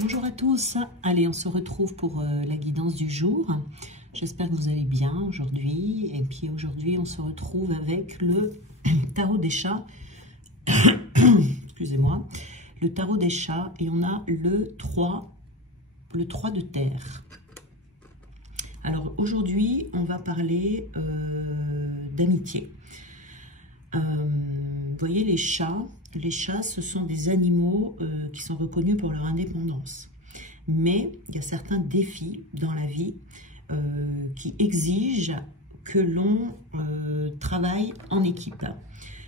Bonjour à tous, allez on se retrouve pour la guidance du jour. J'espère que vous allez bien aujourd'hui. Et puis aujourd'hui on se retrouve avec le tarot des chats. Excusez-moi. Le tarot des chats et on a le 3 de terre. Alors aujourd'hui on va parler d'amitié. Vous voyez les chats ce sont des animaux qui sont reconnus pour leur indépendance. Mais il y a certains défis dans la vie qui exigent que l'on travaille en équipe.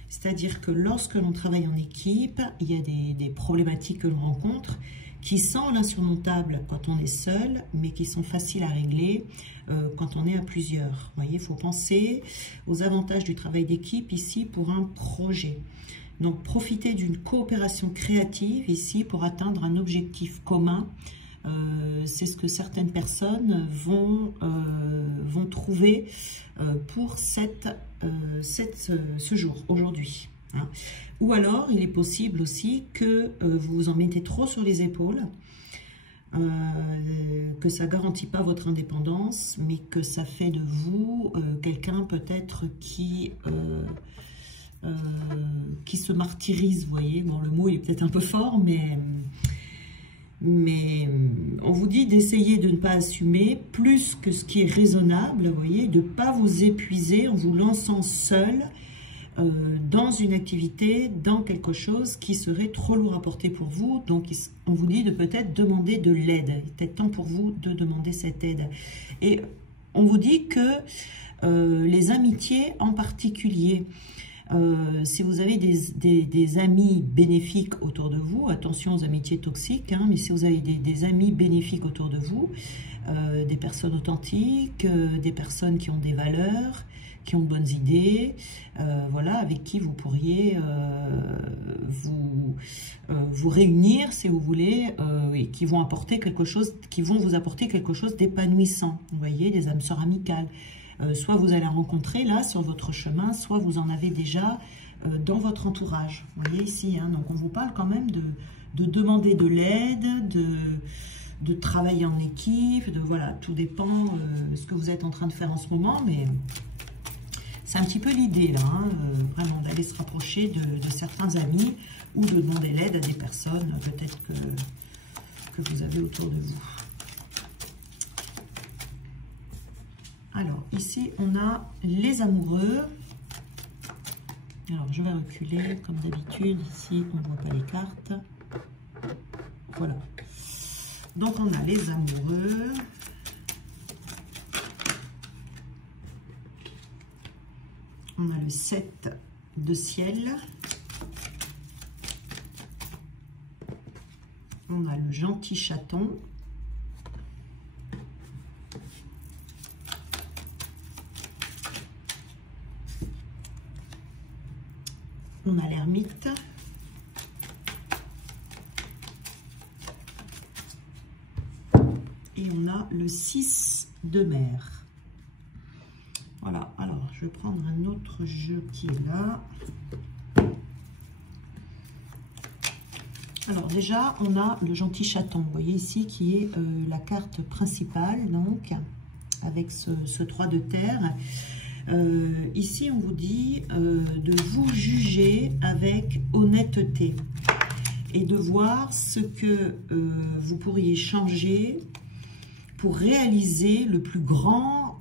C'est-à-dire que lorsque l'on travaille en équipe, il y a des problématiques que l'on rencontre qui semblent insurmontables quand on est seul, mais qui sont faciles à régler quand on est à plusieurs. Vous voyez, il faut penser aux avantages du travail d'équipe ici pour un projet. Donc, profiter d'une coopération créative ici pour atteindre un objectif commun. C'est ce que certaines personnes vont trouver pour ce jour, aujourd'hui. Hein. Ou alors, il est possible aussi que vous vous en mettez trop sur les épaules, que ça ne garantit pas votre indépendance, mais que ça fait de vous quelqu'un peut-être qui se martyrise, vous voyez. Bon, le mot est peut-être un peu fort, mais on vous dit d'essayer de ne pas assumer plus que ce qui est raisonnable, vous voyez, de ne pas vous épuiser en vous lançant seul dans une activité, dans quelque chose qui serait trop lourd à porter pour vous. Donc, on vous dit de peut-être demander de l'aide. Il est peut-être temps pour vous de demander cette aide. Et on vous dit que les amitiés en particulier, si vous avez des amis bénéfiques autour de vous, attention aux amitiés toxiques, hein, mais si vous avez des amis bénéfiques autour de vous, des personnes authentiques, des personnes qui ont des valeurs, qui ont de bonnes idées, voilà, avec qui vous pourriez vous réunir, si vous voulez, et qui vont apporter quelque chose, vous apporter quelque chose d'épanouissant, vous voyez, des âmes sœurs amicales. Soit vous allez rencontrer là sur votre chemin, soit vous en avez déjà dans votre entourage. Vous voyez ici, hein, donc on vous parle quand même de demander de l'aide, de travailler en équipe, voilà, tout dépend de ce que vous êtes en train de faire en ce moment, mais c'est un petit peu l'idée là, hein, vraiment d'aller se rapprocher de certains amis ou de demander l'aide à des personnes peut-être que vous avez autour de vous. Alors, ici, on a les amoureux. Alors, je vais reculer, comme d'habitude. Ici, on ne voit pas les cartes. Voilà. Donc, on a les amoureux. On a le 7 de ciel. On a le gentil chaton. On a l'ermite. Et on a le 6 de mer. Voilà, alors je vais prendre un autre jeu qui est là. Alors déjà, on a le gentil chaton, vous voyez ici, qui est la carte principale, donc, avec ce 3 de terre. Ici, on vous dit de vous juger avec honnêteté et de voir ce que vous pourriez changer pour réaliser le plus grand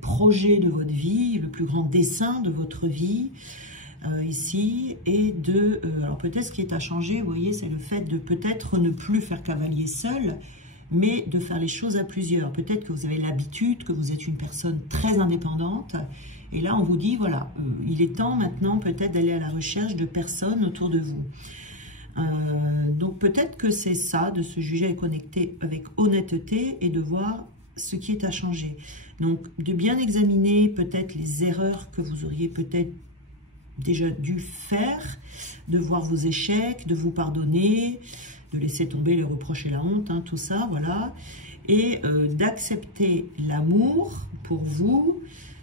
projet de votre vie, le plus grand dessein de votre vie ici. Et alors peut-être ce qui est à changer, vous voyez, c'est le fait de peut-être ne plus faire cavalier seul, mais de faire les choses à plusieurs. Peut-être que vous avez l'habitude, que vous êtes une personne très indépendante. Et là, on vous dit, voilà, il est temps maintenant peut-être d'aller à la recherche de personnes autour de vous. Donc peut-être que c'est ça, de se juger et connecter avec honnêteté et de voir ce qui est à changer. Donc de bien examiner peut-être les erreurs que vous auriez peut-être déjà dû faire, de voir vos échecs, de vous pardonner, de laisser tomber les reproches et la honte, hein, tout ça, voilà, et d'accepter l'amour pour vous,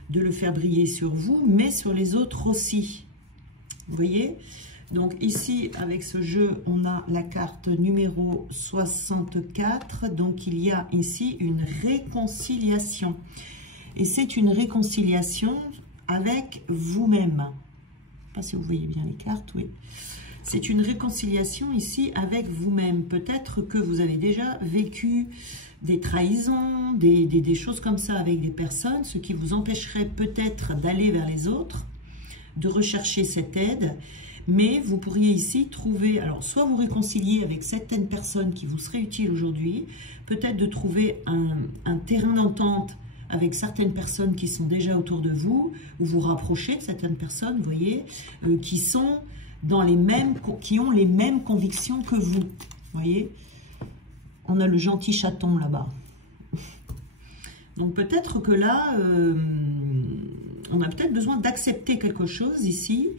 de le faire briller sur vous, mais sur les autres aussi. Vous voyez, Donc ici, avec ce jeu, on a la carte numéro 64. Donc il y a ici une réconciliation. Et c'est une réconciliation avec vous-même. Je ne sais pas si vous voyez bien les cartes, oui. C'est une réconciliation ici avec vous-même. Peut-être que vous avez déjà vécu des trahisons, des choses comme ça avec des personnes, ce qui vous empêcherait peut-être d'aller vers les autres, de rechercher cette aide. Mais vous pourriez ici trouver, alors soit vous réconcilier avec certaines personnes qui vous seraient utiles aujourd'hui, peut-être de trouver un terrain d'entente avec certaines personnes qui sont déjà autour de vous, ou vous rapprocher de certaines personnes, vous voyez, qui sont dans les mêmes, qui ont les mêmes convictions que vous, voyez. On a le gentil chaton là-bas. Donc peut-être que là, on a peut-être besoin d'accepter quelque chose ici,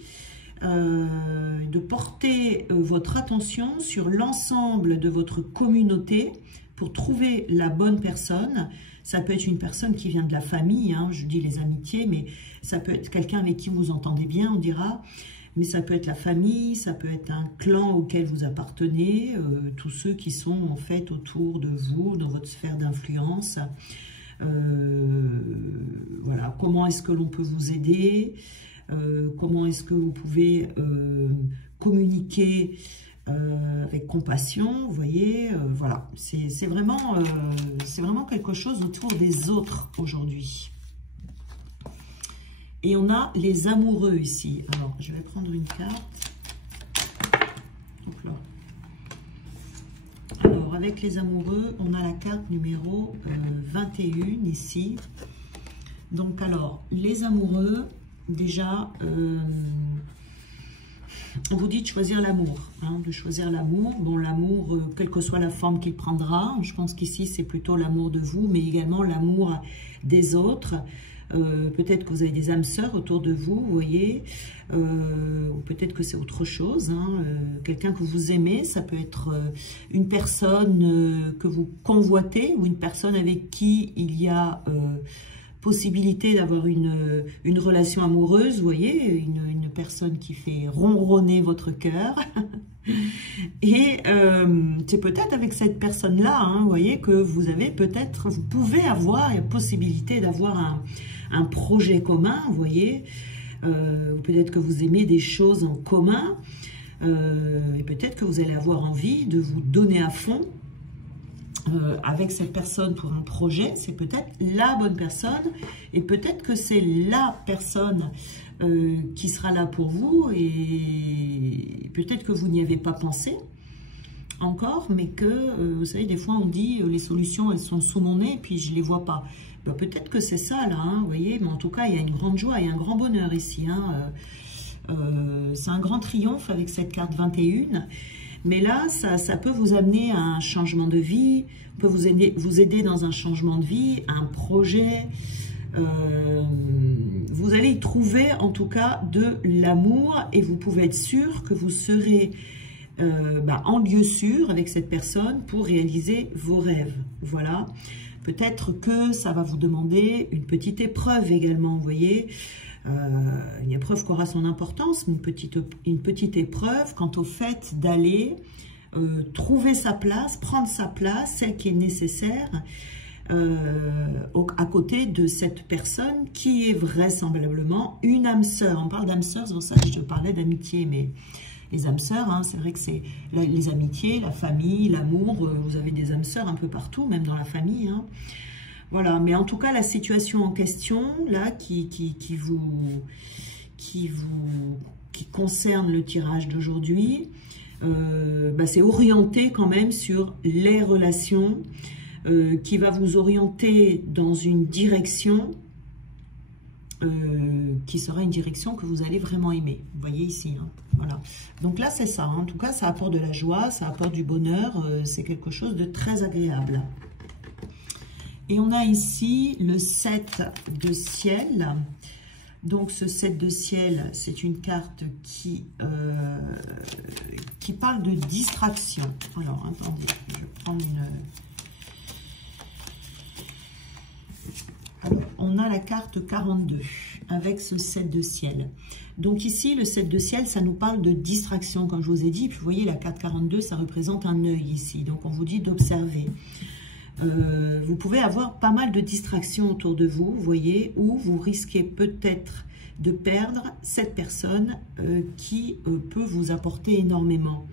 de porter votre attention sur l'ensemble de votre communauté pour trouver la bonne personne. Ça peut être une personne qui vient de la famille, hein, je dis les amitiés, mais ça peut être quelqu'un avec qui vous entendez bien, on dira. Mais ça peut être la famille, ça peut être un clan auquel vous appartenez, tous ceux qui sont en fait autour de vous, dans votre sphère d'influence. Voilà, comment est-ce que l'on peut vous aider, comment est-ce que vous pouvez communiquer avec compassion, vous voyez, voilà, c'est vraiment quelque chose autour des autres aujourd'hui. Et on a les amoureux ici. Alors, je vais prendre une carte. Donc là. Alors, avec les amoureux, on a la carte numéro 21 ici. Donc, alors, les amoureux, déjà, on vous dit de choisir l'amour. Hein, de choisir l'amour. Bon, l'amour, quelle que soit la forme qu'il prendra. Je pense qu'ici, c'est plutôt l'amour de vous, mais également l'amour des autres. Peut-être que vous avez des âmes sœurs autour de vous, vous voyez, ou peut-être que c'est autre chose, hein, quelqu'un que vous aimez, ça peut être une personne que vous convoitez, ou une personne avec qui il y a possibilité d'avoir une relation amoureuse, vous voyez, une personne qui fait ronronner votre cœur. Et c'est peut-être avec cette personne-là, hein, vous voyez, que vous avez peut-être, vous pouvez avoir la possibilité d'avoir un projet commun, vous voyez, peut-être que vous aimez des choses en commun, et peut-être que vous allez avoir envie de vous donner à fond avec cette personne pour un projet. C'est peut-être la bonne personne, et peut-être que c'est la personne qui sera là pour vous, et peut-être que vous n'y avez pas pensé encore, mais que, vous savez, des fois on dit les solutions elles sont sous mon nez, puis je les vois pas. Ben, peut-être que c'est ça là, hein, vous voyez, mais en tout cas il y a une grande joie et un grand bonheur ici. Hein, c'est un grand triomphe avec cette carte 21. Mais là, ça peut vous amener à un changement de vie, peut vous aider dans un changement de vie, un projet. Vous allez y trouver en tout cas de l'amour, et vous pouvez être sûr que vous serez en lieu sûr avec cette personne pour réaliser vos rêves. Voilà. Peut-être que ça va vous demander une petite épreuve également, vous voyez. Une épreuve qui aura son importance, mais une petite épreuve quant au fait d'aller trouver sa place, prendre sa place, celle qui est nécessaire, à côté de cette personne qui est vraisemblablement une âme sœur. On parle d'âme sœur, c'est pour ça que je parlais d'amitié, mais les âmes sœurs, hein, c'est vrai que c'est les amitiés, la famille, l'amour, vous avez des âmes sœurs un peu partout, même dans la famille, hein. Voilà, mais en tout cas, la situation en question, là, qui concerne le tirage d'aujourd'hui, c'est orienté quand même sur les relations, qui va vous orienter dans une direction qui sera une direction que vous allez vraiment aimer. Vous voyez ici, hein, voilà. Donc là, c'est ça. En tout cas, ça apporte de la joie, ça apporte du bonheur. C'est quelque chose de très agréable. Et on a ici le 7 de ciel. Donc ce 7 de ciel, c'est une carte qui parle de distraction. Alors, attendez, je vais prendre une... Alors, on a la carte 42. avec ce 7 de ciel. Donc ici, le 7 de ciel, ça nous parle de distraction, comme je vous ai dit. Puis vous voyez, la carte 42, ça représente un œil ici. Donc on vous dit d'observer. Vous pouvez avoir pas mal de distractions autour de vous, vous voyez, où vous risquez peut-être de perdre cette personne qui peut vous apporter énormément.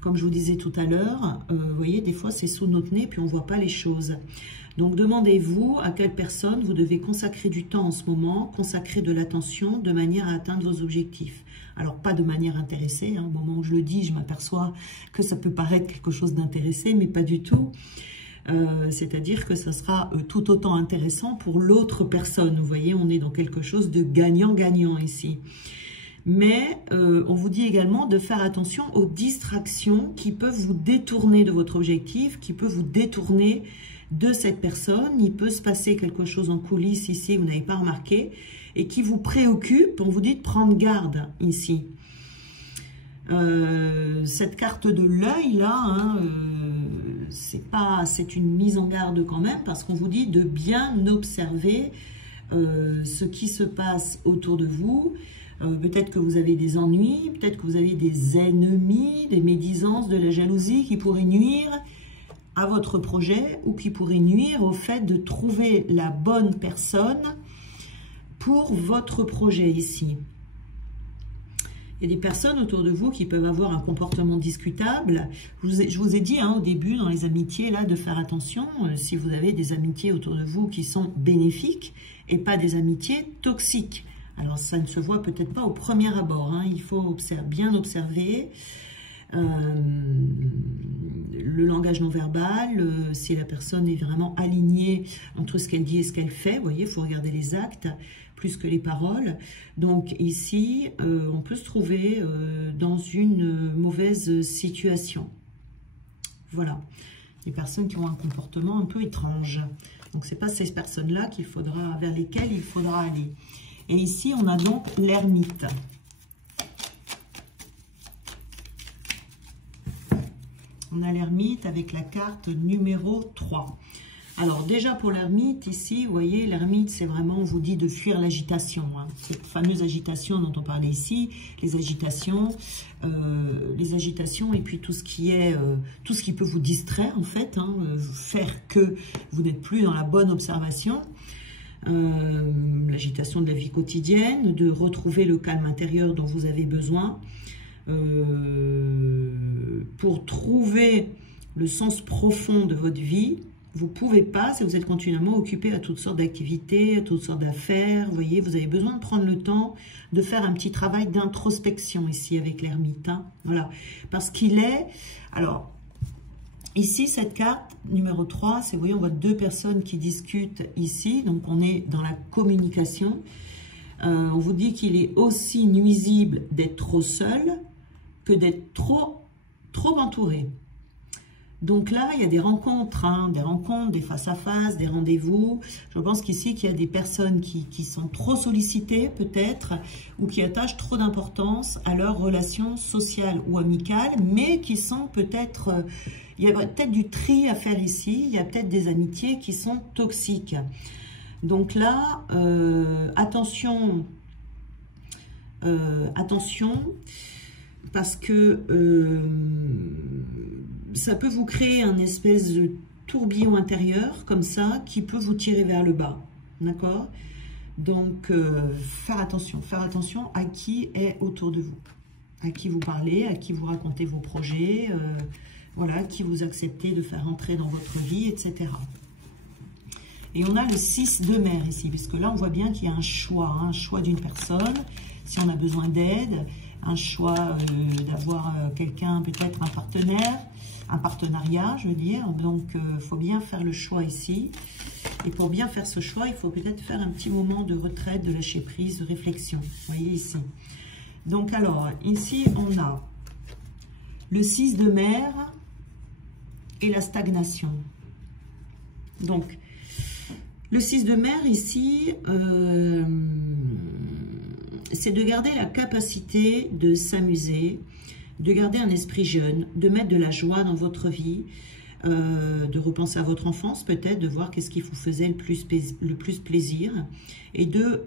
Comme je vous disais tout à l'heure, vous voyez, des fois c'est sous notre nez, puis on ne voit pas les choses. Donc demandez-vous à quelle personne vous devez consacrer du temps en ce moment, consacrer de l'attention de manière à atteindre vos objectifs. Alors pas de manière intéressée, hein, au moment où je le dis, je m'aperçois que ça peut paraître quelque chose d'intéressé, mais pas du tout. C'est-à-dire que ça sera tout autant intéressant pour l'autre personne. Vous voyez, on est dans quelque chose de gagnant-gagnant ici. Mais on vous dit également de faire attention aux distractions qui peuvent vous détourner de votre objectif, qui peuvent vous détourner de cette personne. Il peut se passer quelque chose en coulisses ici, vous n'avez pas remarqué, et qui vous préoccupe. On vous dit de prendre garde ici. Cette carte de l'œil là, hein, c'est une mise en garde quand même, parce qu'on vous dit de bien observer ce qui se passe autour de vous. Peut-être que vous avez des ennuis, peut-être que vous avez des ennemis, des médisances, de la jalousie qui pourraient nuire à votre projet ou qui pourraient nuire au fait de trouver la bonne personne pour votre projet ici. Il y a des personnes autour de vous qui peuvent avoir un comportement discutable. Je vous ai dit hein, au début, dans les amitiés, là, de faire attention si vous avez des amitiés autour de vous qui sont bénéfiques et pas des amitiés toxiques. Alors, ça ne se voit peut-être pas au premier abord. Hein. Il faut bien observer le langage non verbal, si la personne est vraiment alignée entre ce qu'elle dit et ce qu'elle fait. Vous voyez, il faut regarder les actes plus que les paroles. Donc ici, on peut se trouver dans une mauvaise situation. Voilà. Des personnes qui ont un comportement un peu étrange. Donc, ce n'est pas ces personnes-là vers lesquelles il faudra aller. Et ici, on a donc l'ermite. On a l'ermite avec la carte numéro 3. Alors déjà pour l'ermite, ici, vous voyez, l'ermite, c'est vraiment, on vous dit de fuir l'agitation. Hein. Cette fameuse agitation dont on parlait ici, les agitations et puis tout ce qui peut vous distraire en fait, hein, faire que vous n'êtes plus dans la bonne observation. L'agitation de la vie quotidienne, de retrouver le calme intérieur dont vous avez besoin, pour trouver le sens profond de votre vie. Vous ne pouvez pas, si vous êtes continuellement occupé à toutes sortes d'activités, à toutes sortes d'affaires, vous voyez, vous avez besoin de prendre le temps de faire un petit travail d'introspection ici avec l'ermite, hein, voilà, parce qu'il est, alors, ici, cette carte numéro 3, c'est, vous voyez, on voit deux personnes qui discutent ici, donc on est dans la communication. On vous dit qu'il est aussi nuisible d'être trop seul que d'être trop entouré. Donc là, il y a des rencontres, hein, des face-à-face, des rendez-vous. Je pense qu'ici, qu'il y a des personnes qui sont trop sollicitées peut-être, ou qui attachent trop d'importance à leurs relations sociales ou amicales, mais qui sont peut-être... il y a peut-être du tri à faire ici, il y a peut-être des amitiés qui sont toxiques. Donc là, attention, parce que ça peut vous créer un espèce de tourbillon intérieur, comme ça, qui peut vous tirer vers le bas, d'accord? Donc, faire attention à qui est autour de vous, à qui vous parlez, à qui vous racontez vos projets, voilà, qui vous acceptez de faire entrer dans votre vie, etc. Et on a le 6 de mer ici, puisque là, on voit bien qu'il y a un choix d'une personne, si on a besoin d'aide, un choix d'avoir quelqu'un, peut-être un partenariat, je veux dire. Donc, il faut bien faire le choix ici. Et pour bien faire ce choix, il faut peut-être faire un petit moment de retraite, de lâcher prise, de réflexion. Vous voyez ici. Donc, alors, ici, on a le 6 de mer et la stagnation. Donc, le 6 de mer ici, c'est de garder la capacité de s'amuser, de garder un esprit jeune, de mettre de la joie dans votre vie, de repenser à votre enfance peut-être, de voir qu'est-ce qui vous faisait le plus plaisir, et de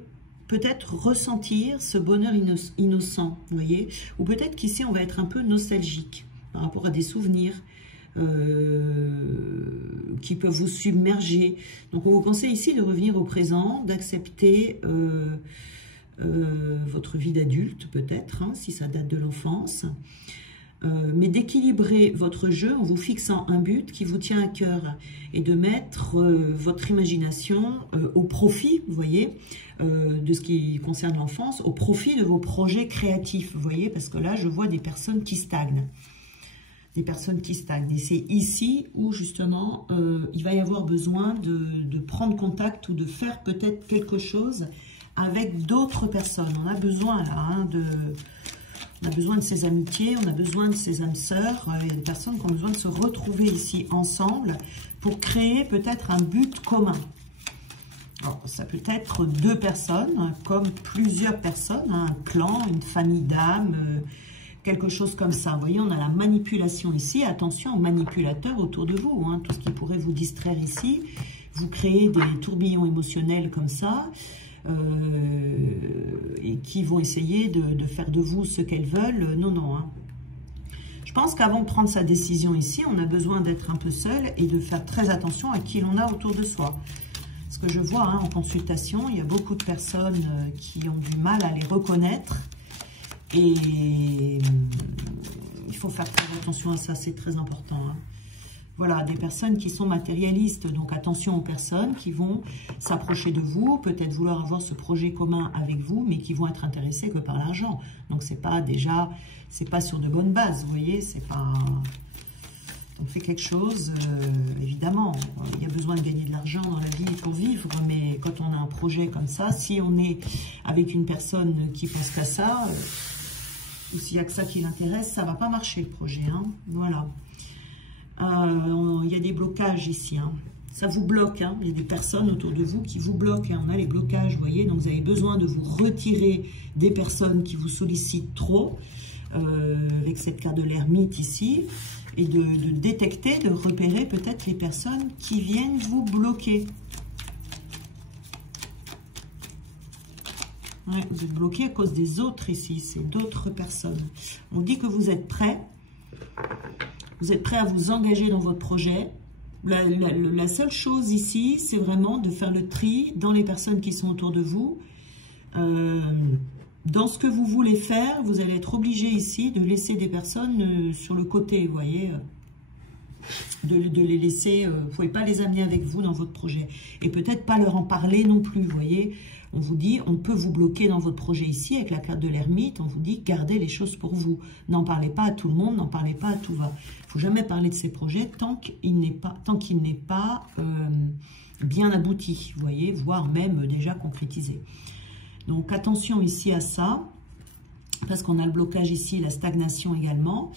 peut-être ressentir ce bonheur innocent, vous voyez. Ou peut-être qu'ici, on va être un peu nostalgique par rapport à des souvenirs qui peuvent vous submerger. Donc, on vous conseille ici de revenir au présent, d'accepter votre vie d'adulte, peut-être, hein, si ça date de l'enfance. Mais d'équilibrer votre jeu en vous fixant un but qui vous tient à cœur et de mettre votre imagination au profit, vous voyez, de ce qui concerne l'enfance, au profit de vos projets créatifs, vous voyez, parce que là, je vois des personnes qui stagnent. Des personnes qui stagnent. Et c'est ici où, justement, il va y avoir besoin de prendre contact ou de faire peut-être quelque chose avec d'autres personnes. On a besoin, là, hein, on a besoin de ces amitiés, on a besoin de ces âmes sœurs. Il y a des personnes qui ont besoin de se retrouver ici ensemble pour créer peut-être un but commun. Alors, ça peut être 2 personnes, comme plusieurs personnes, hein, un clan, une famille d'âmes, quelque chose comme ça. Vous voyez, on a la manipulation ici. Attention aux manipulateurs autour de vous, hein, tout ce qui pourrait vous distraire ici. Vous créez des tourbillons émotionnels comme ça. Et qui vont essayer de faire de vous ce qu'elles veulent. Non, non. Hein. Je pense qu'avant de prendre sa décision ici, on a besoin d'être un peu seul et de faire très attention à qui l'on a autour de soi. Ce que je vois hein, en consultation, il y a beaucoup de personnes qui ont du mal à les reconnaître. Et il faut faire très attention à ça, c'est très important. Hein. Voilà, des personnes qui sont matérialistes, donc attention aux personnes qui vont s'approcher de vous, peut-être vouloir avoir ce projet commun avec vous, mais qui vont être intéressés que par l'argent. Donc c'est pas déjà, c'est pas sur de bonnes bases, vous voyez, c'est pas... On fait quelque chose, évidemment, il y a besoin de gagner de l'argent dans la vie pour vivre, mais quand on a un projet comme ça, si on est avec une personne qui pense qu'à ça, ou s'il n'y a que ça qui l'intéresse, ça va pas marcher le projet, hein, voilà. Il y a des blocages ici, hein. Ça vous bloque, hein. Il y a des personnes autour de vous qui vous bloquent, hein. On a les blocages, vous voyez, donc vous avez besoin de vous retirer des personnes qui vous sollicitent trop, avec cette carte de l'ermite ici, et de détecter, de repérer peut-être les personnes qui viennent vous bloquer. Ouais, vous êtes bloqué à cause des autres ici, c'est d'autres personnes. On dit que vous êtes prêts. Vous êtes prêt à vous engager dans votre projet. La seule chose ici, c'est vraiment de faire le tri dans les personnes qui sont autour de vous. Dans ce que vous voulez faire, vous allez être obligé ici de laisser des personnes sur le côté, vous voyez. De les laisser, vous ne pouvez pas les amener avec vous dans votre projet. Et peut-être pas leur en parler non plus, vous voyez. On vous dit, on peut vous bloquer dans votre projet ici, avec la carte de l'ermite, on vous dit, gardez les choses pour vous. N'en parlez pas à tout le monde, n'en parlez pas à tout va. Il ne faut jamais parler de ces projets tant qu'il n'est pas bien abouti, vous voyez, voire même déjà concrétisé. Donc attention ici à ça, parce qu'on a le blocage ici, la stagnation également.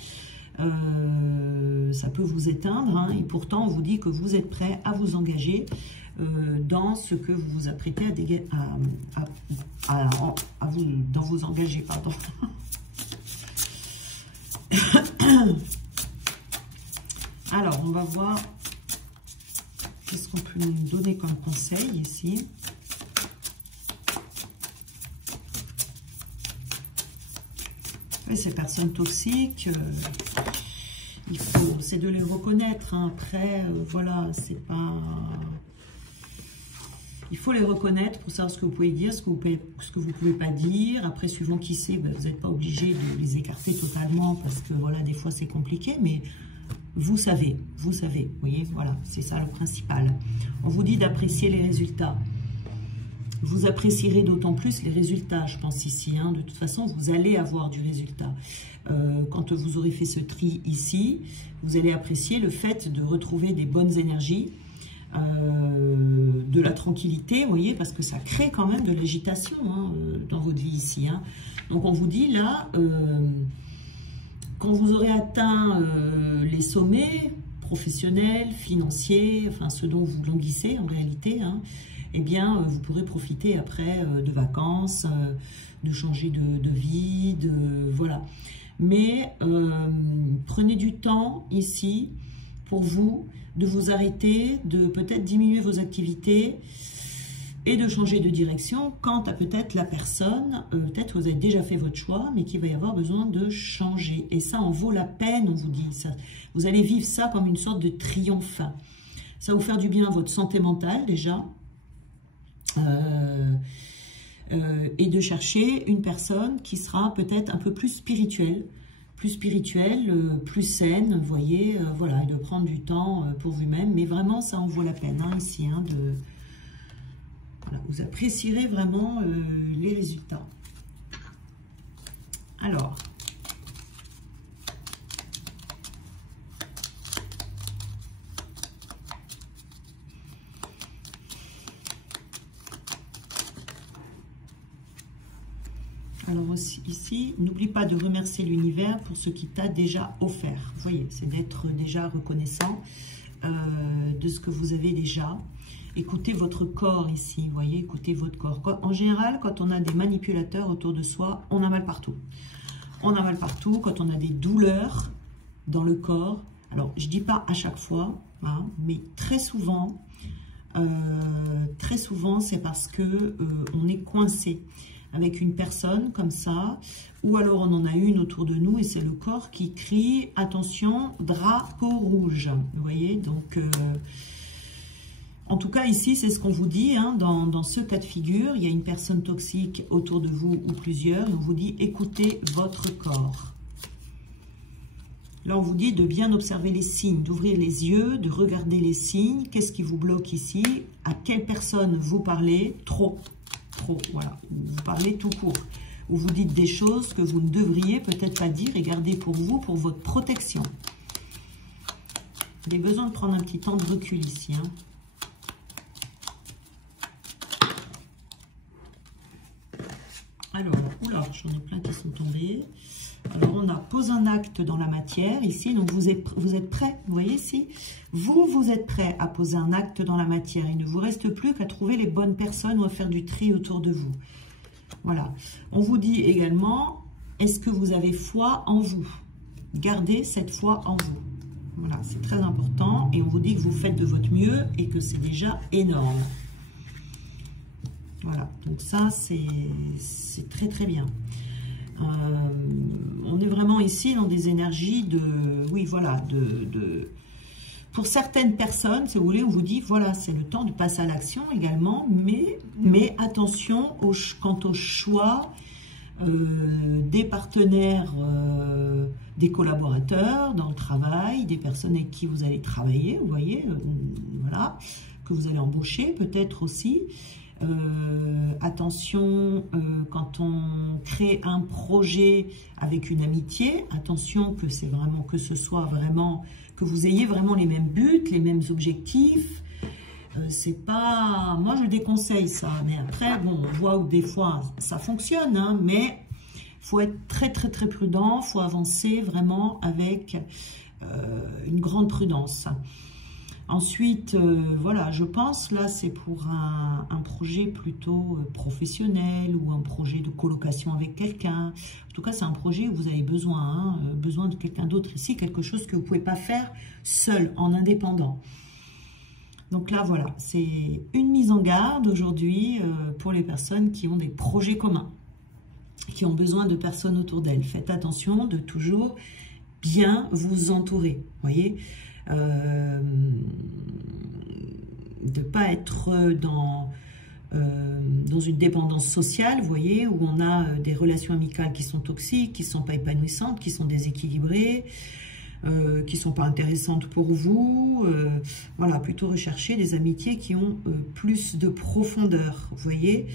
Ça peut vous éteindre, hein, et pourtant on vous dit que vous êtes prêt à vous engager dans ce que vous vous apprêtez dans vous engager, pardon. Alors, on va voir qu'est-ce qu'on peut nous donner comme conseil ici. Oui, ces personnes toxiques, c'est de les reconnaître. Hein. Après, voilà, c'est pas... Il faut les reconnaître pour savoir ce que vous pouvez dire, ce que vous pouvez pas dire. Après, suivant qui c'est, ben, vous n'êtes pas obligé de les écarter totalement parce que, voilà, des fois, c'est compliqué. Mais vous savez, vous voyez, voilà, c'est ça le principal. On vous dit d'apprécier les résultats. Vous apprécierez d'autant plus les résultats, je pense ici. Hein. De toute façon, vous allez avoir du résultat. Quand vous aurez fait ce tri ici, vous allez apprécier le fait de retrouver des bonnes énergies, de la tranquillité, vous voyez, parce que ça crée quand même de l'agitation hein, dans votre vie ici. Hein. Donc, on vous dit là, quand vous aurez atteint les sommets professionnels, financiers, enfin, ce dont vous languissez en réalité, hein, eh bien, vous pourrez profiter après de vacances, de changer de vie, voilà. Mais prenez du temps ici pour vous, de vous arrêter, de peut-être diminuer vos activités, et de changer de direction quant à peut-être la personne, peut-être que vous avez déjà fait votre choix, mais qu'il va y avoir besoin de changer. Et ça en vaut la peine, on vous dit. Ça, vous allez vivre ça comme une sorte de triomphe. Ça va vous faire du bien à votre santé mentale déjà. Et de chercher une personne qui sera peut-être un peu plus spirituelle, plus saine, vous voyez, voilà, et de prendre du temps pour vous-même. Mais vraiment, ça en vaut la peine, hein, ici, hein, voilà, vous apprécierez vraiment les résultats. Alors, aussi, ici, n'oublie pas de remercier l'univers pour ce qu'il t'a déjà offert. Vous voyez, c'est d'être déjà reconnaissant de ce que vous avez déjà. Écoutez votre corps ici, vous voyez, écoutez votre corps. En général, quand on a des manipulateurs autour de soi, on a mal partout. On a mal partout quand on a des douleurs dans le corps. Alors, je ne dis pas à chaque fois, hein, mais très souvent, c'est parce que on est coincé avec une personne comme ça, ou alors on en a une autour de nous et c'est le corps qui crie « Attention, drapeau rouge ». Vous voyez, donc en tout cas ici c'est ce qu'on vous dit, hein, dans ce cas de figure, il y a une personne toxique autour de vous ou plusieurs, et on vous dit « Écoutez votre corps ». Là, on vous dit de bien observer les signes, d'ouvrir les yeux, de regarder les signes. Qu'est-ce qui vous bloque ici? À quelle personne vous parlez? Trop, voilà. Vous parlez tout court. Ou vous dites des choses que vous ne devriez peut-être pas dire et garder pour vous, pour votre protection. Vous avez besoin de prendre un petit temps de recul ici, hein. Alors, oula, j'en ai plein qui sont tombés. Alors, on a pose un acte dans la matière ici. Donc, vous êtes prêt, vous voyez ici. Vous êtes prêt à poser un acte dans la matière. Il ne vous reste plus qu'à trouver les bonnes personnes ou à faire du tri autour de vous. Voilà. On vous dit également, est-ce que vous avez foi en vous? Gardez cette foi en vous. Voilà, c'est très important. Et on vous dit que vous faites de votre mieux et que c'est déjà énorme. Voilà, donc ça, c'est très très bien. On est vraiment ici dans des énergies de... Oui, voilà, pour certaines personnes, si vous voulez, on vous dit, voilà, c'est le temps de passer à l'action également, mais attention quant au choix des partenaires, des collaborateurs dans le travail, des personnes avec qui vous allez travailler, vous voyez, voilà, que vous allez embaucher peut-être aussi. Attention quand on crée un projet avec une amitié, attention que ce soit vraiment, que vous ayez vraiment les mêmes buts, les mêmes objectifs. C'est pas, moi je déconseille ça, mais après bon, on voit où des fois ça fonctionne, hein, mais faut être très très très prudent, faut avancer vraiment avec une grande prudence. Ensuite, voilà, je pense, là, c'est pour un projet plutôt professionnel ou un projet de colocation avec quelqu'un. En tout cas, c'est un projet où vous avez besoin, hein, besoin de quelqu'un d'autre ici, quelque chose que vous ne pouvez pas faire seul, en indépendant. Donc là, voilà, c'est une mise en garde aujourd'hui pour les personnes qui ont des projets communs, qui ont besoin de personnes autour d'elles. Faites attention de toujours bien vous entourer, vous voyez, de ne pas être dans une dépendance sociale, vous voyez, où on a des relations amicales qui sont toxiques, qui ne sont pas épanouissantes, qui sont déséquilibrées, qui ne sont pas intéressantes pour vous. Voilà, plutôt rechercher des amitiés qui ont plus de profondeur, vous voyez.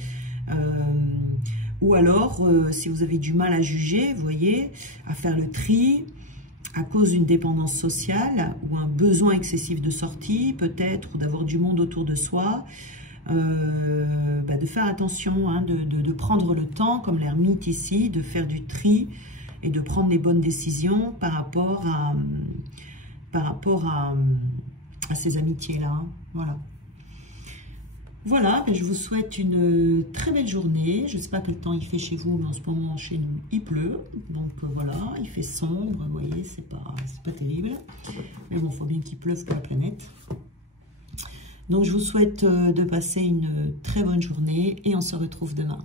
Ou alors, si vous avez du mal à juger, vous voyez, à faire le tri, à cause d'une dépendance sociale ou un besoin excessif de sortie, peut-être, ou d'avoir du monde autour de soi, de faire attention, hein, de prendre le temps, comme l'ermite ici, de faire du tri et de prendre les bonnes décisions par rapport à ces amitiés-là. Hein. Voilà. Voilà, je vous souhaite une très belle journée. Je ne sais pas quel temps il fait chez vous, mais en ce moment, chez nous, il pleut. Donc voilà, il fait sombre, vous voyez, c'est pas terrible. Mais bon, il faut bien qu'il pleuve pour la planète. Donc, je vous souhaite de passer une très bonne journée et on se retrouve demain.